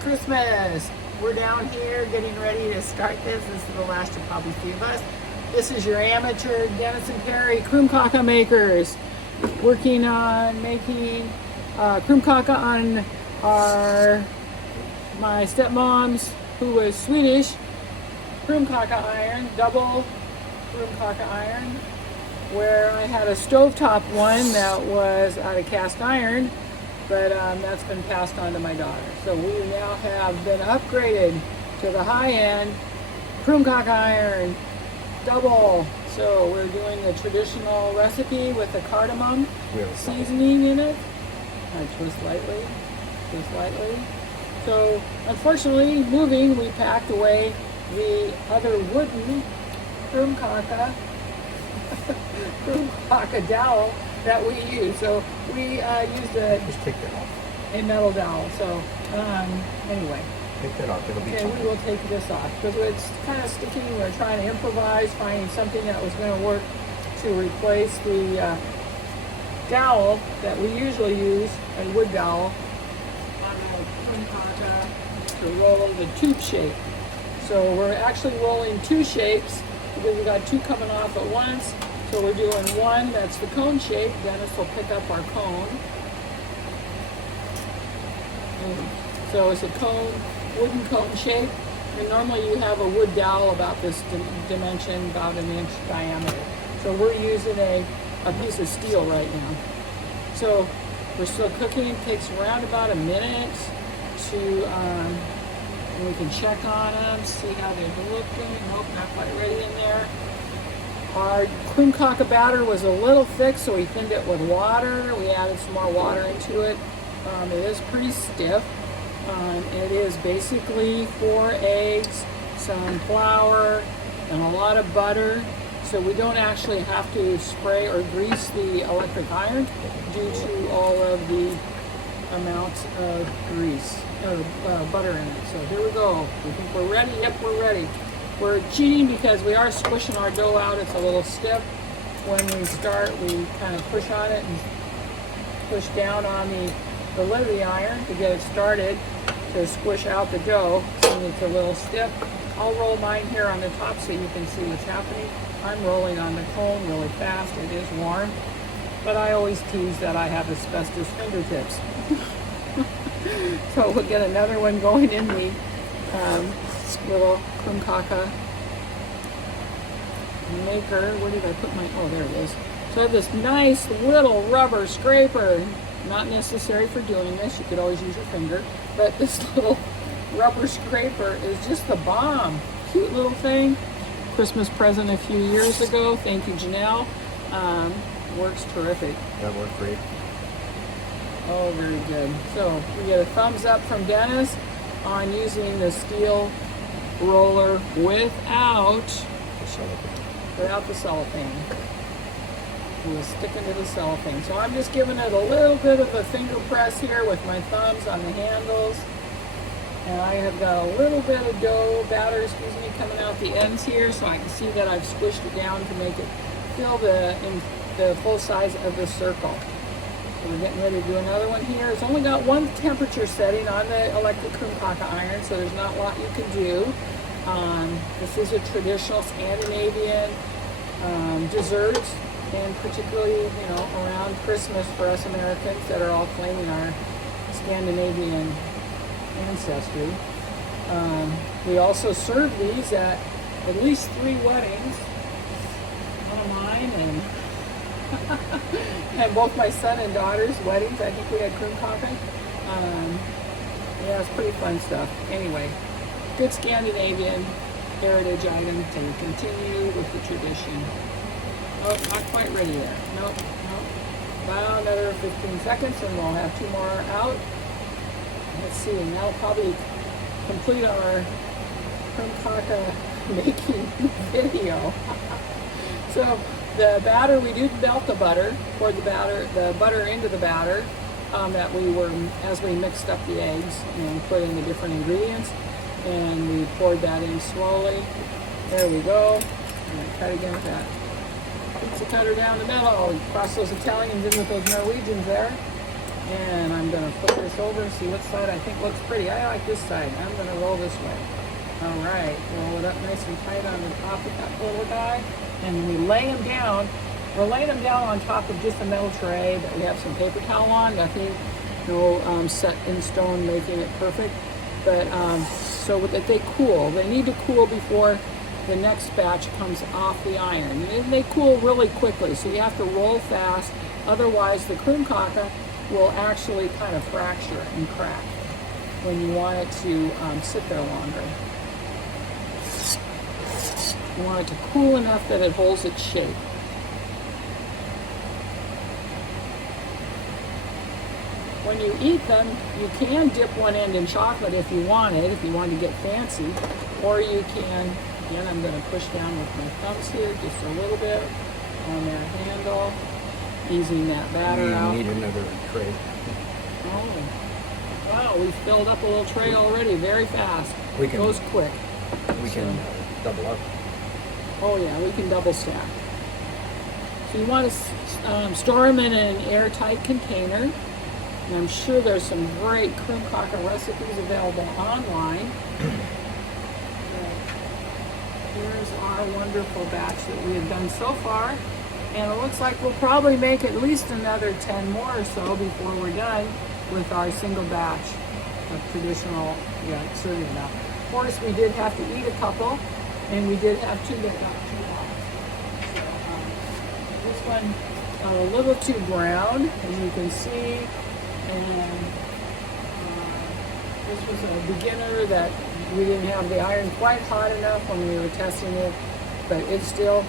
Christmas! We're down here getting ready to start this. This is the last you'll probably see of us. This is your amateur Dennis and Perry Krumkaka makers working on making Krumkaka on my stepmom's, who was Swedish, Krumkaka iron, double Krumkaka iron, where I had a stovetop one that was out of cast iron, but that's been passed on to my daughter. So we now have been upgraded to the high-end Krumkaka iron, double. So we're doing the traditional recipe with the cardamom seasoning in it. I twist lightly, twist lightly. So unfortunately, moving, we packed away the other wooden Krumkaka dowel that we use. So we used Just take that off. a metal dowel. So anyway. Take that off. It'll be Okay, we will take this off because it's kind of sticky. We're trying to improvise, finding something that was going to work to replace the dowel that we usually use, a wood dowel, on the Krumkaka to roll the tube shape. So we're actually rolling two shapes because we got two coming off at once. So we're doing one that's the cone shape. Dennis will pick up our cone. So it's a cone, wooden cone shape. And normally you have a wood dowel about this dimension, about an inch diameter. So we're using a piece of steel right now. So we're still cooking. It takes around about a minute to, and we can check on them, see how they're looking. Nope, not quite ready in there. Our Krumkaka batter was a little thick, so we thinned it with water. We added some more water into it. It is pretty stiff. It is basically 4 eggs, some flour, and a lot of butter. So we don't actually have to spray or grease the electric iron due to all of the amounts of grease or butter in it. So here we go. We think we're ready. Yep, we're ready. We're cheating because we are squishing our dough out. It's a little stiff. When we start, we kind of push on it and push down on the lid of the iron to get it started to squish out the dough. So it's a little stiff. I'll roll mine here on the top so you can see what's happening. I'm rolling on the cone really fast. It is warm, but I always tease that I have asbestos fingertips. So we'll get another one going in the little Krumkaka maker. Where did I put my, oh, there it is. So I have this nice little rubber scraper. Not necessary for doing this. You could always use your finger. But this little rubber scraper is just the bomb. Cute little thing. Christmas present a few years ago. Thank you, Janelle. Works terrific. That worked great. Oh, very good. So we get a thumbs up from Dennis on using the steel roller without the cellophane. It was sticking to the cellophane. So I'm just giving it a little bit of a finger press here with my thumbs on the handles. And I have got a little bit of dough, batter, coming out the ends here, so I can see that I've squished it down to make it fill the full size of the circle. So we're getting ready to do another one here. It's only got one temperature setting on the electric Krumkaka iron, so there's not a lot you can do. This is a traditional Scandinavian dessert, and particularly, around Christmas for us Americans that are all claiming our Scandinavian ancestry. We also serve these at least 3 weddings. One of mine and both my son and daughter's weddings. I think we had Krumkaka. Yeah, it's pretty fun stuff. Anyway, good Scandinavian heritage items, and we continue with the tradition. Oh, not quite ready there. Nope. About another 15 seconds and we'll have 2 more out. Let's see, and that'll probably complete our Krumkaka making video. So the batter, we do melt the butter, pour the butter into the batter that we were, as we mixed up the eggs and put in the different ingredients, and we poured that in slowly. There we go. I'm going to cut again with that pizza cutter down the middle. Cross those Italians in with those Norwegians there. And I'm gonna flip this over and see what side I think looks pretty. I like this side. I'm gonna roll this way. All right, roll it up nice and tight on the top of that little guy. And we lay him down. We're laying them down on top of just a metal tray that we have some paper towel on. Nothing, no set in stone making it perfect. But so that they cool. They need to cool before the next batch comes off the iron. And they cool really quickly, so you have to roll fast. Otherwise, the Krumkaka will actually kind of fracture and crack when you want it to sit there longer. You want it to cool enough that it holds its shape. When you eat them, you can dip one end in chocolate if you wanted, if you wanted to get fancy, or you can, again, I'm going to push down with my thumbs here just a little bit on that handle, easing that batter out. We need another tray. Oh, wow, we filled up a little tray already very fast. It goes quick. We can double up. Oh yeah, we can double stack. So you want to store them in an airtight container. And I'm sure there's some great Krumkaka recipes available online. Here's our wonderful batch that we have done so far. And it looks like we'll probably make at least another 10 more or so before we're done with our single batch of traditional, serving enough. Of course, we did have to eat a couple, and we did have two that got too hot. So, this one a little too brown, as you can see. And this was a beginner that we didn't have the iron quite hot enough when we were testing it, but it still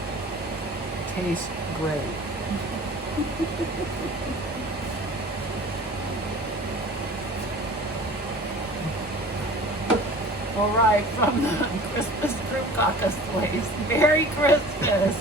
tastes great. All right, from the Christmas Krumkaka place. Merry Christmas!